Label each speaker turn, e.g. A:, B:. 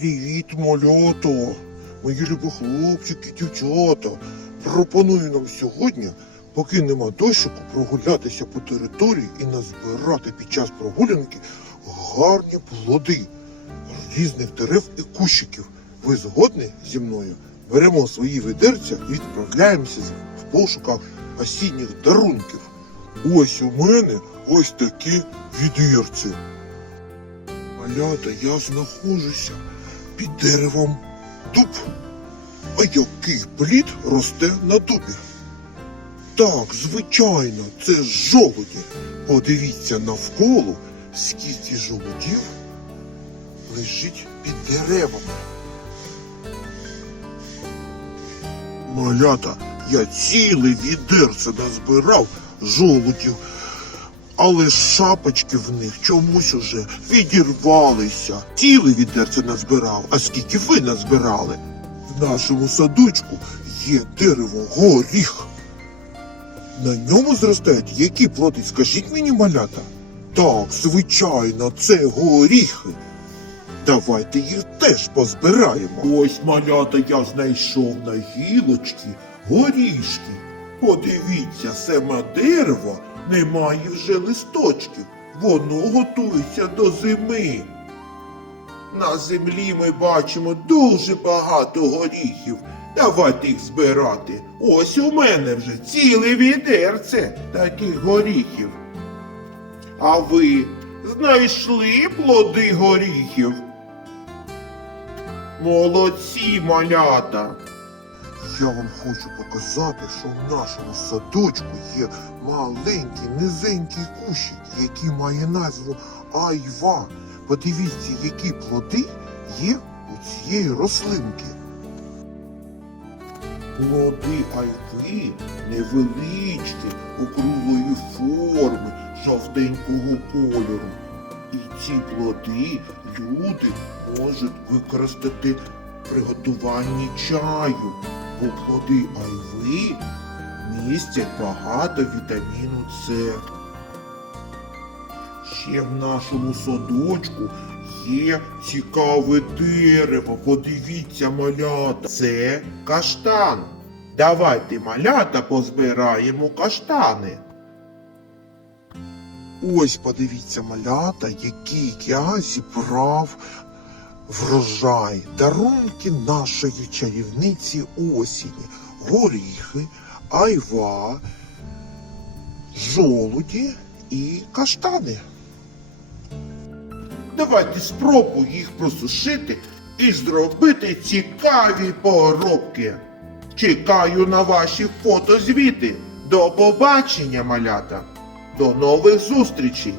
A: Привіт, малято! Мої любі хлопчики, дівчата. Пропоную нам сьогодні, поки нема дощику, прогулятися по території і назбирати під час прогулянки гарні плоди різних дерев і кущиків. Ви згодні зі мною? Беремо свої ведерця і відправляємося в пошуках осінніх дарунків. Ось у мене ось такі відерці. Малята, я знаходжуся під деревом дуб. А який плід росте на дубі? Так, звичайно, це ж жолуді. Подивіться навколо, скільки жолудів лежить під деревами. Малята, я ціле відерце назбирав жолудів, але шапочки в них чомусь уже відірвалися. Ціле відерце назбирав, а скільки ви назбирали? В нашому садочку є дерево горіх. На ньому зростають які плоди? Скажіть мені, малята? Так, звичайно, це горіхи. Давайте їх теж позбираємо. Ось малята я знайшов на гілочці горішки. Подивіться, саме дерево не має вже листочків. Воно готується до зими. На землі ми бачимо дуже багато горіхів. Давайте їх збирати. Ось у мене вже ціле відерце таких горіхів. А ви знайшли плоди горіхів? Молодці, малята! Я вам хочу показати, що в нашому садочку є маленький, низенький кущик, який має назву Айва. Подивіться, які плоди є у цієї рослинки. Плоди айви невеличкі, округлої форми, жовтенького кольору. І ці плоди люди можуть використати при готуванні чаю, бо плоди айви містять багато вітаміну С. Ще в нашому садочку є цікаве дерево. Подивіться, малята. Це каштан. Давайте, малята, позбираємо каштани. Ось подивіться, малята, який я зібрав врожай, дарунки нашої чарівниці осені, горіхи, айва, жолуді і каштани. Давайте спробуємо їх просушити і зробити цікаві поробки. Чекаю на ваші фотозвіти. До побачення, малята! До нових зустрічей!